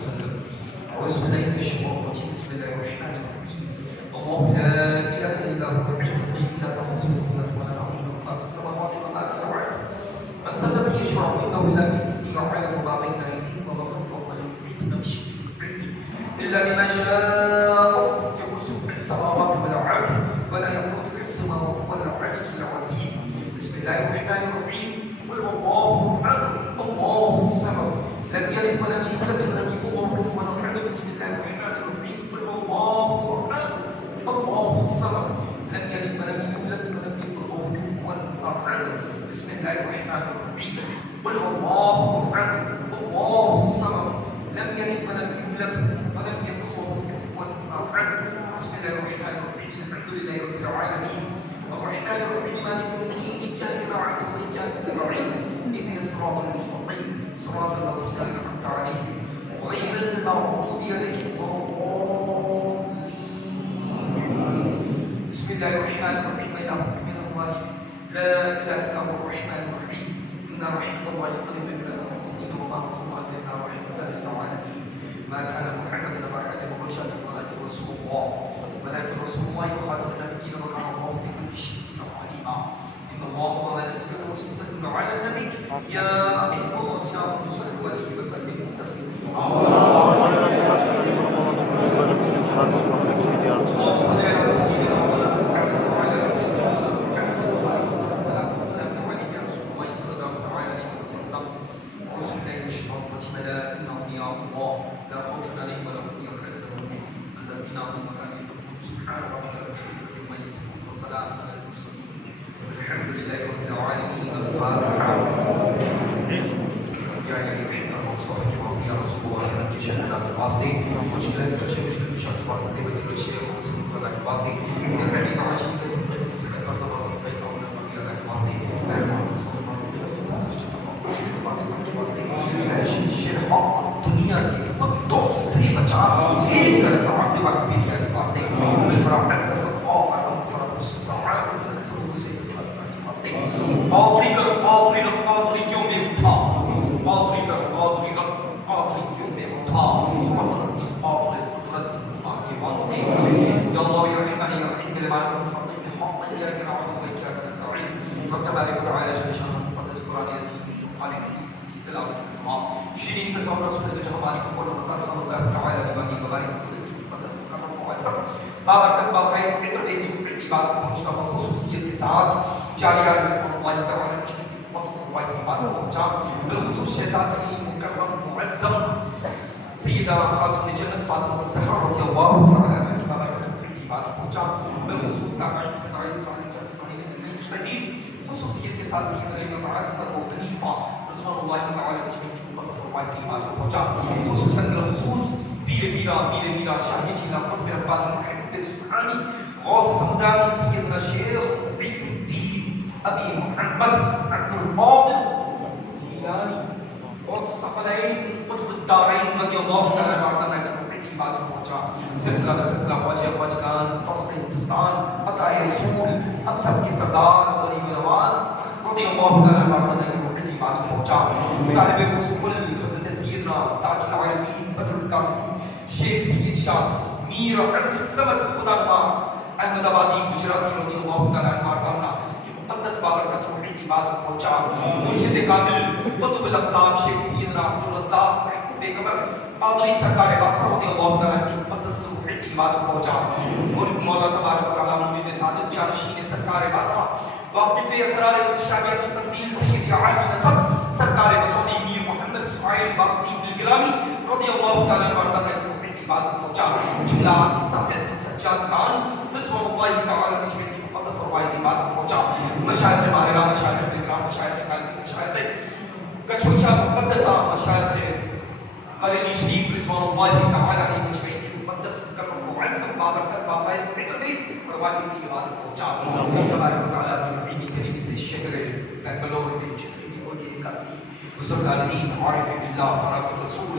وسلم. أعوذ بالله من الشيطان الرجيم. بسم الله الرحمن الرحيم. الله لا إله إلا هو الحي القيوم لا تأخذه سنة ولا نوم له ما في السماوات وما في الأرض. من ذا الذي يشفع عنده إلا بإذنه يعلم ما بين أيديهم وما خلفهم ولا يحيطون بشيء من علمه إلا بما شاء. وسع كرسيه السماوات والأرض ولا يؤوده حفظهما وهو العلي العظيم. بسم الله الرحمن الرحيم. قل الله أحد الله الصمد لم يلد ولم يولد ولم يكن له كفوا أحد. بسم الله الرحمن الرحيم. قل الله أحد الله الصمد لم يلد ولم يولد ولم يكن له كفوا أحد. بسم الله الرحمن الرحيم. قل الله أحد الله الصمد لم يلد ولم يولد ولم يكن له كفوا أحد. بسم الله الرحمن الرحيم. الحمد لله رب العالمين الرحمن الرحيم مالك يوم الدين إياك نعبد وإياك نستعين اهدنا الصراط المستقيم صراط الذين أنعمت عليهم غير المغضوب عليهم ولا الضالين. بسم الله الرحمن الرحيم. إلهكم إله واحد لا إله إلا هو الرحمن الرحيم. إن رحمة الله قريب من المحسنين وما أرسلناك إلا رحمة للعالمين. ما كان محمد أبا أحد من الرسل ولكن رسول الله يخاطب النبيين وكان الله بكل شيء عليما. إن الله وملائكته يصلون على النبي يا أيها الذين آمنوا صلوا عليه وسلموا تسليما. اللهم صل على سيدنا سبحان ربك رب العزة عما يصفون وسلام على المرسلين والحمد لله رب العالمين. الفاتحة. يا أيها المصطفى کے واسطے یا رسول اللہ کے شہادت کے واسطے مشکل مشکل کے واسطے وسیلہ شیخ رسول اللہ کے واسطے یا نبی عاشق کے صدقے سے کر سب صدقے کا ان کا اللہ کے واسطے اے محمد صلی اللہ علیہ وسلم کے واسطے اے شیخ دنیا کے بدوں سے بچا ایک رکعت وقت بھی کے واسطے بالفرح کا صفا اور فرض سعادت رسول سے صلوات کے واسطے قادری کر قادری کیوں میں اٹھا قادری کر قادری کیوں میں اٹھا قدرت کی قدرت کے واسطے یا اللہ یا رحمن یا رحیم کے لمعنی مستقیم حق یا کہ نعوذ بک یا کہ نستعین فتبارک وتعالى جل شانہ مقدس قرآن عظیم علیہ کی تلاوت کے سماع شیرین تصور رسول اللہ جو ہماری کو قرآن مقدس صلی اللہ تعالی علیہ وبارک وسلم مقدس مکرم معظم بابرکت باخیز عطر عزو عطیبات کو پہنچنا بخصوصیت کے ساتھ جاریہ رضوان اللہ تعالی مجھے مقدس روایت کی بات پہنچا بالخصوص شہزادی مکرم معظم سیدہ خاتون جنت فاطمہ الزہرا رضی اللہ تعالی عنہا کی بابرکت عطیبات پہنچا بالخصوص تابعین تابعین صالحین مجتہدین خصوصیت کے ساتھ سیدہ امام اعظم ابو حنیفہ رضوان اللہ تعالی مجھے مقدس روایت کی بات پہنچا خصوصاً بالخصوص پیر میرا شاہی جیلا قطب ربانی محمد سبحانی غوث سمدانی سیدنا شیخ عیف الدین ابی محمد عبد القادر جیلانی غوث ثقلین قطب الدارین رضی اللہ تعالی عنہ کی عطیہ بات پہنچا سلسلہ بسلسلہ خواجہ خواجگان فخر ہندوستان ATAA-E-SARKAR ہم سب کے سردار غریب نواز رضی اللہ تعالی عنہ کی عطیہ بات پہنچا صاحب رسول حضرت سیدنا تاج العارفین بدر الکافی شیخ سید شاہ میر عبد الصمد خدا نواز احمد آبادی گجراتی رضی اللہ تعالی عنہ کی مقدس بابرکت روحی بات پہنچا مرشد کامل قطب الاقطاب شیخ سیدنا عبد الرزاق محبوب قمر قادری سرکار باسا رضی اللہ تعالی عنہ کی مقدس روحی بات پہنچا مولا تبارک و تعالی امید سعادت جانشین سرکار باسا واقف اسرار متشابہۃ التنزیل سید عالم نسب سرکار مسعودی میر محمد اسماعیل واسطی الگرامی رضی اللہ تعالی عنہ کی بات پہنچا جملہ کی ثابت سجاد کان رضوان اللہ تعالی مجمع کی مقدس روایت کی بات پہنچا مشایخ ماہرہ مشایخ اکرام مشایخ قلبی مشایخ کچھوچا مقدسہ مشایخ غریبی شریف رضوان اللہ تعالی علیہ مجمع کی مقدس مکرم معظم بابرکت بافیض عطربیس روایت کی بات پہنچا تبارک و تعالی کی کریم سے شکر بنگلور میں جتنی بھی ہوگی کرتی بزرگان عارف باللہ فرق رسول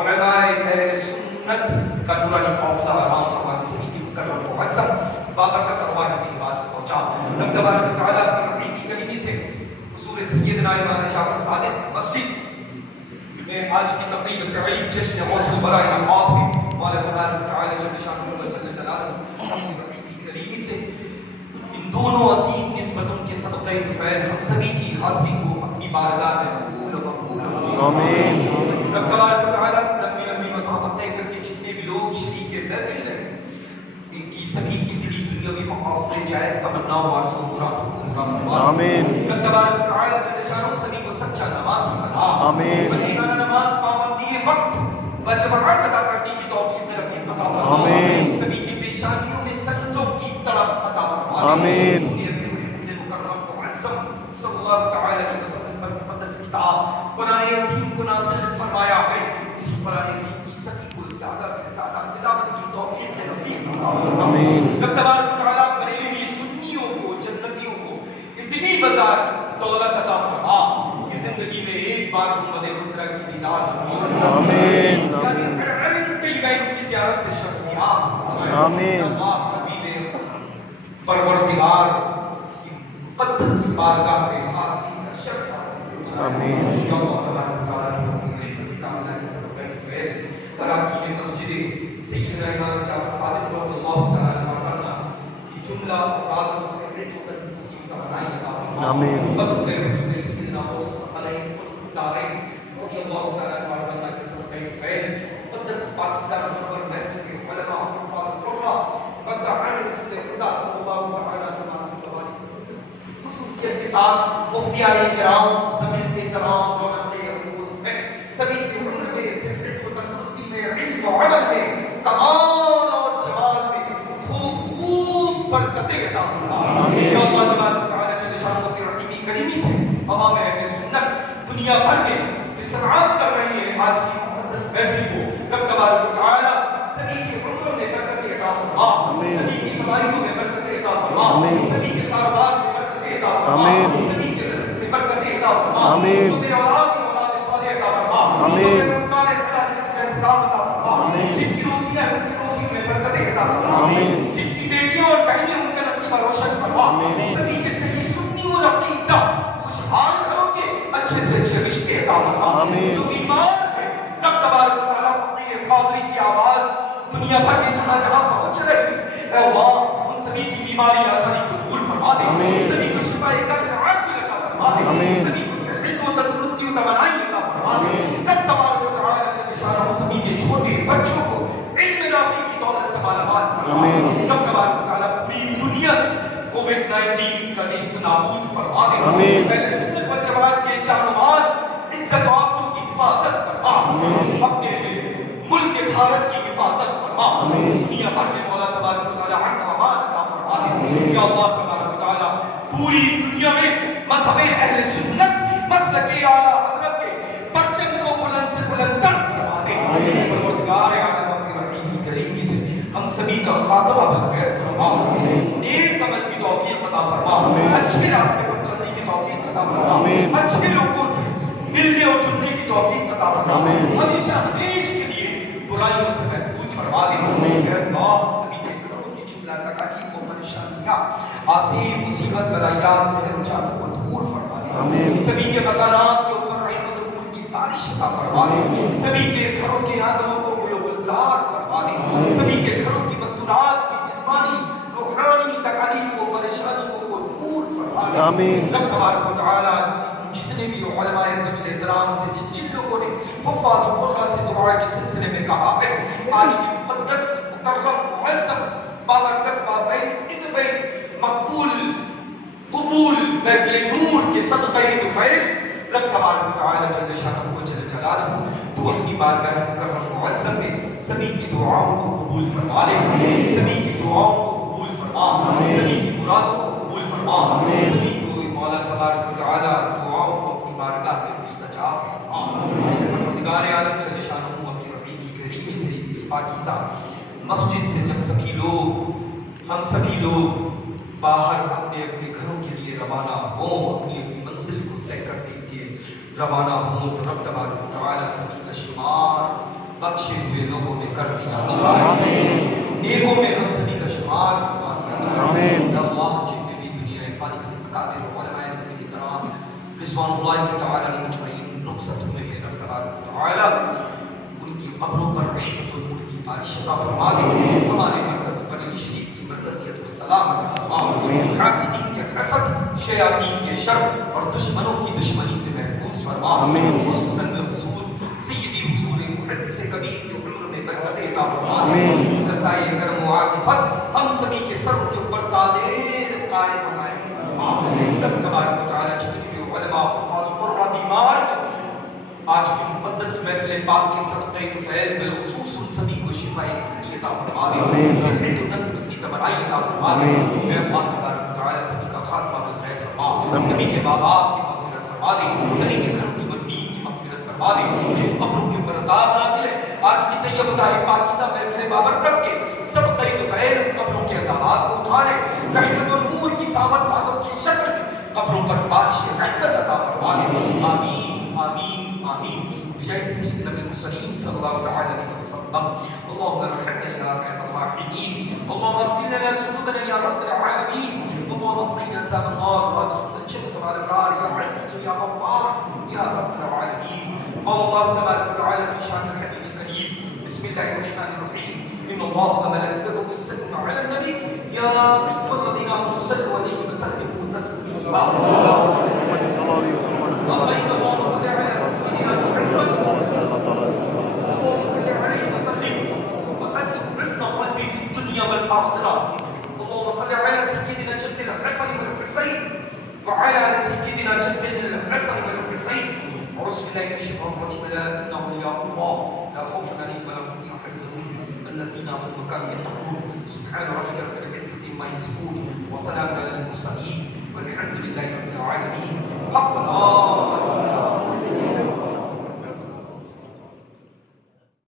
علماء اہل سنت کا نورانی قافلہ آرام فرمان مسلمی کی مکرم معظم بابرکت روایت کی بات پہنچا رب تبارک و تعالی کی کریم سے حضور سیدنا امام جعفر صادق مسجد میں آج کی تقریب سعید جشن غوث برائے انعامات ہے مولا تبارک و تعالی جل شانہ و جل جلالہ اپنی رحمت کریمی سے ان دونوں عظیم نسبتوں کے صدقہ طفیل ہم سبھی کی حاضری کو اپنی بارگاہ میں قبول و مقبول آمین. رب تبارک و تعالی لمبی مسافت طے کر کے جتنے بھی لوگ شریک محفل ہیں ان کی سبھی کی دلی دنیاوی مقاصد جائز تمنا و آرزو مرادوں کو پورا فرما آمین. رب تبارک و تعالی جل شانہ سبھی کو سچا نمازی بنا آمین. بچگانہ نماز پابندی وقت بجماعت ادا کرنے کی توفیق رفیق عطا فرما آمین. سبھی کی پیشانیوں میں سنجوں کی تڑپ عطا فرما آمین. صلی اللہ تعالی علیہ وسلم پر مقدس کتاب قرآن عظیم کو نازل فرمایا ہے اسی قرآن عظیم کی سبھی کو زیادہ سے زیادہ تلاوت کی توفیق رفیق عطا فرما آمین. رب تبارک و تعالی بریلوی سنیوں کو جنتیوں کو اتنی بزار دولت عطا فرما کہ زندگی میں ایک بار محمد خضرہ کی دیدار آمین. یعنی طیبین کی زیارت سے شرفیاب آمین. اللہ حبیب پروردگار مقدس بارگاہ میں حاضری کا شرف حاصل آمین. یا اللہ تبارک و تعالی کی رحمت کاملہ کے صدقہ طفیل اراکین مسجد سیدنا امام جعفر صادق رضی اللہ تعالی عنہ فرما کہ جملہ افراد کو سیپریٹ ہو کر مسلم کا بنائی عطا فرما آمین. بدر رسول سیدنا موسیٰ علیہ الدارین رضی اللہ تعالی عنہ فرما کے صدقہ طفیل مقدس پاکستان خبر محفل کے علماء حفاظ قرہ بندگان رسول خدا صلی اللہ تعالی عنہ کے ساتھ مفتیان کرام زمین کے تمام رونق افروز میں سبھی کی عمر میں صحت و تندرستی میں علم و عمل میں کمال اور جمال میں خوب برکتیں عطا فرما آمین. اللہ تبارک و تعالی جل شانہ کی رحمت کریمی سے تمام اہل سنت دنیا بھر میں اصرار کر رہی ہے آج کی مقدس محفل کو رب تبارک و تعالی سبھی کی عمروں میں برکتیں عطا فرما آمین. سبھی کی کمائیوں میں برکتیں عطا فرما آمین. سبھی کے کاروبار میں آمین. سبھی کے رزق میں برکتیں عطا فرما آمین. سبھی اولاد کی اولاد صالح عطا فرما آمین. سبھی روزگار اختیار رزق کا انتظام عطا فرما آمین. جن کی روزیاں ان کی روزیوں میں برکتیں عطا فرما آمین. جن کی بیٹیاں اور بہنیں ان کا نصیبہ روشن فرما آمین. سبھی کے صحیح سنی و عقیدہ خوشحال کرو کے اچھے سے اچھے رشتے عطا فرما آمین. جو بیمار ہے رب تبارک و تعالی فقیر قادری کی آواز دنیا بھر میں جہاں جہاں پہنچ رہی اے اللہ سبھی کی بیماری آسانی کو دور فرما دے سبھی کو شفا قدر عاجل عطا فرما دے سبھی کو صحت و تندرستی و توانائی عطا فرما دے رب تبارک و تعالی جل شانہ سبھی کے چھوٹے بچوں کو علم نافع کی دولت سے مالا مال فرما دے رب تبارک و تعالی پوری دنیا سے کووڈ-19 کا نیست نابود فرما دے اہل سنت والجماعت کے جان و مال عزت و آبرو کی حفاظت فرما اپنے ملک بھارت کی حفاظت فرما دنیا بھر میں مولا تبارک و تعالی امن و امان عطا فرما دے یا اللہ تبارک و تعالی پوری دنیا میں مذہب اہل سنت مسلک اعلیٰ حضرت کے پرچم کو بلند سے بلند تر فرما دے پروردگار عالم اپنی رحمت کریمی سے ہم سبھی کا خاتمہ بخیر فرما نیک عمل کی توفیق عطا فرما اچھے راستے پر چلنے کی توفیق عطا فرما اچھے لوگوں سے ملنے اور جلنے کی توفیق عطا فرما ہمیشہ ہمیشہ کے لیے برائیوں سے محفوظ فرما دے اے اللہ سبھی کے گھروں کی جملہ تکالیف و پریشانیاں آسیب مصیبت بلایات سے رجعتوں کو دور فرما دے سبھی کے مکانات کے اوپر رحمت و نور کی بارش عطا فرما دے سبھی کے گھروں کے آنگنوں کو گل و گلزار فرما دے سبھی کے گھروں کی مستورات کی جسمانی روحانی تکالیف و پریشانیوں کو دور فرما دے رب تبارک و تعالی جتنے بھی علماء ذوی احترام سے جن لوگوں نے حفاظ قرآن سے دعا کے سلسلے میں کہا ہے آج کی مقدس مکرم معظم بابرکت بافیض اتفیض مقبول قبول محفل نور کے صدقہ طفیل رب تبارک و تعالی جل شانہ و جل جلالہ تو اپنی بارگاہ مکرم معظم میں سبھی کی دعاؤں کو قبول فرما لے سبھی کی دعاؤں کو قبول فرما سبھی کی مرادوں کو قبول فرما سبھی کو مولا تبارک و تعالی دعاؤں کو اپنی بارگاہ میں مستجاب فرما پروردگار عالم جل شانہ اپنی رحمت کریمی سے اس پاکیزہ مسجد سے جب ہم سبھی لوگ باہر اپنے گھروں کے لیے روانہ ہوں اپنی منزل کو طے کرنے کے لیے روانہ ہوں تو رب تبارک و تعالی سبھی کا شمار بخشے ہوئے لوگوں میں کر دیا جائے نیکوں میں ہم سبھی کا شمار فرما دیا جائے یا اللہ جتنے بھی دنیا فانی سے اکابر علماء ذوی احترام رضوان اللہ تعالی علیہ مجمعین رخصت ہوئے ہیں رب تبارک و تعالی ان کی قبروں پر رحمت و نور کی بارش عطا فرما دے. ہمارے مرکز بریلی شریف کی مرکزیت کو سلامت فرما. حاسدین کے حسد، شیاطین کے شر اور دشمنوں کی دشمنی سے محفوظ فرما. خصوصاً بالخصوص سیدی حضور محدث کبیر کی عمر میں برکت عطا فرما دے. کسائے کرم و عاطفت ہم سبھی کے سر کے اوپر تادیر قائم و دائم فرما. رب تبارک و تعالی جتنے کے علماء حفاظ قرہ بیمار آج کی مقدس محفل پاک کے صدقے طفیل بالخصوص ان سبھی کو شفاء کی عطا فرما دے. صحت و تندرستی تمنائی عطا فرما دے. اے اللہ تبارک و تعالی سبھی کا خاتمہ بالخیر فرما. سبھی کے ماں باپ کی مغفرت فرما دے. سبھی کے گھر کی مرمین کی مغفرت فرما دے. جو قبروں کے اوپر عذاب نازل ہے آج کی طیب طاہر پاکیزہ محفل بابرکت کے صدقے طفیل قبروں کے عذابات کو اٹھا لے. رحمت و نور کی ساون بادوں کی شکل میں قبروں پر بارش رحمت عطا فرما دے. آمین آمین آمین. بجاہ سیدنا نبی المرسلین صلی اللہ تعالی علیہ وسلم. اللهم ارحمنا یا ارحم الراحمین. اللهم اغفر لنا ذنوبنا یا رب العالمین. اللهم اقنا عذاب النار وادخلنا الجنة مع الابرار یا عزیز یا غفار یا رب العالمین. قال الله تبارك وتعالى في شان الحبيب الكريم بسم الله الرحمن الرحيم إن الله وملائكته يصلون على النبي يا أيها الذين آمنوا صلوا عليه وسلموا تسليما. اللهم صل على سيدنا وقسم حسن قلبي في الدنيا والآخرة. اللهم صل على سيدنا جد الحسن والحسين وعلى سيدنا جد الحسن والحسين. أعوذ بالله من الشيطان الرجيم. لا إن أولياء الله لا خوف عليهم ولا هم يحزنون الذين آمنوا وكانوا يتقون. سبحان ربك رب العزة عما يصفون وسلام على المرسلين والحمد لله رب العالمين. حق